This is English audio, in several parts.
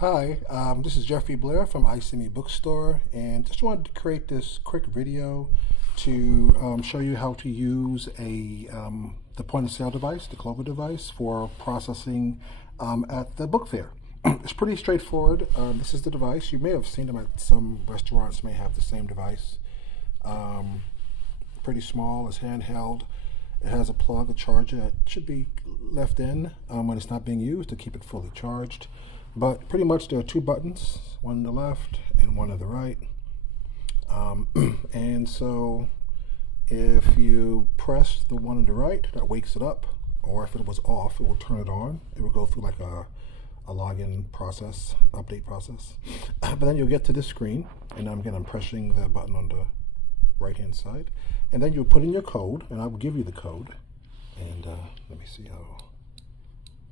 Hi, this is Jeffrey Blair from Eyeseeme Bookstore, and just wanted to create this quick video to show you how to use the point of sale device, the Clover device, for processing at the book fair. It's pretty straightforward. This is the device. You may have seen them at some restaurants, may have the same device. Pretty small, it's handheld. It has a plug, a charger that should be left in when it's not being used to keep it fully charged. But pretty much there are two buttons, one on the left and one on the right. And so if you press the one on the right, that wakes it up, or if it was off, it will turn it on. It will go through like a login process, update process. But then you'll get to this screen, and I'm pressing the button on the right hand side. And then you'll put in your code, and I will give you the code. And let me see how.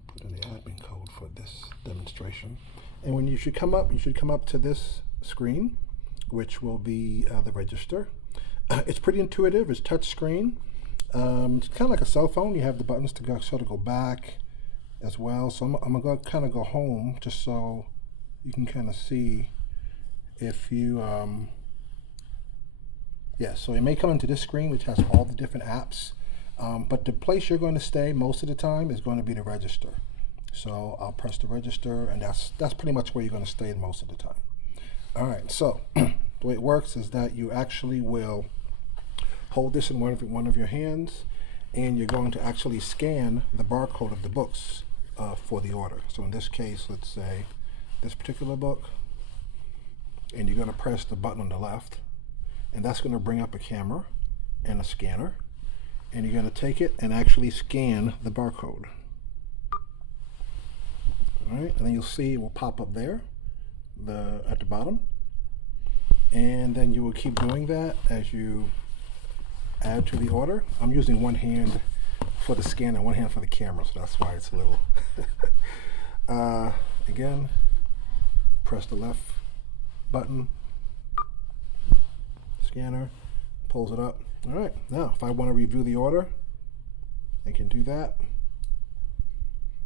Put in the admin code for this demonstration. And when you should come up to this screen, which will be the register. It's pretty intuitive. It's touch screen. It's kind of like a cell phone. You have the buttons to go back as well. So I'm gonna kind of go home just so you can kind of see if you yeah. So it may come into this screen, which has all the different apps. But the place you're going to stay most of the time is going to be the register. So I'll press the register, and that's pretty much where you're going to stay most of the time. All right, so the way it works is that you actually will hold this in one of your hands, and you're going to actually scan the barcode of the books for the order. So in this case, let's say this particular book, and you're going to press the button on the left, and that's going to bring up a camera and a scanner. And you're going to take it and actually scan the barcode. All right, and then you'll see it will pop up there at the bottom. And then you will keep doing that as you add to the order. I'm using one hand for the scan and one hand for the camera, so that's why it's a little. Again, press the left button, scanner, pulls it up. All right, now if I want to review the order, I can do that.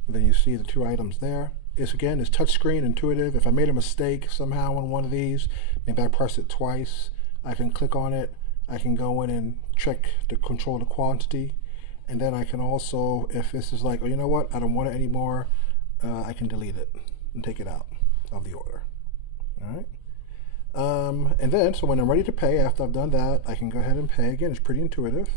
And then you see the two items there. It's touchscreen, intuitive. If I made a mistake somehow on one of these, maybe I press it twice, I can click on it. I can go in and check to control the quantity. And then I can also, if this is like, oh, you know what, I don't want it anymore, I can delete it and take it out of the order. All right. And then, so when I'm ready to pay, after I've done that, I can go ahead and pay. Again, it's pretty intuitive.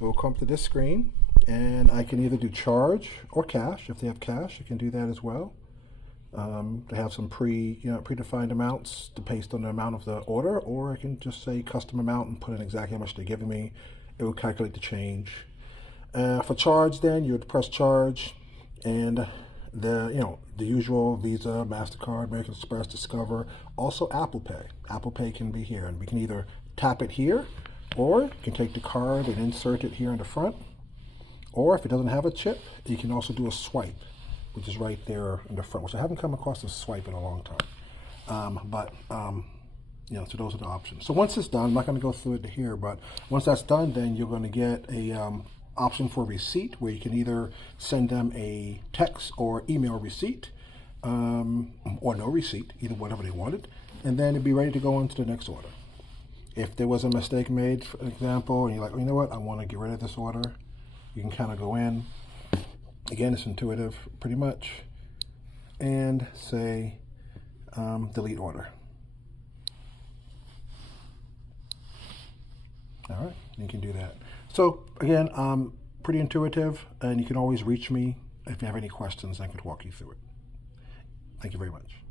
It will come to this screen, and I can either do charge or cash. If they have cash, you can do that as well. They have some predefined amounts based on the amount of the order, or I can just say custom amount and put in exactly how much they're giving me. It will calculate the change. For charge, then you would press charge, and the usual Visa, MasterCard, American Express, Discover, also Apple Pay. Apple Pay can be here, and we can either tap it here, or you can take the card and insert it here in the front. Or if it doesn't have a chip, you can also do a swipe, which is right there in the front, which I haven't come across a swipe in a long time. So those are the options. So once it's done, I'm not going to go through it here, but once that's done, then you're going to get a option for receipt, where you can either send them a text or email receipt, or no receipt, either whatever they wanted, and then it'd be ready to go on to the next order. If there was a mistake made, for example, and you're like, oh, you know what, I want to get rid of this order, you can kind of go in. Again, it's intuitive, pretty much, and say delete order. All right, you can do that. So again, pretty intuitive, and you can always reach me if you have any questions. I could walk you through it. Thank you very much.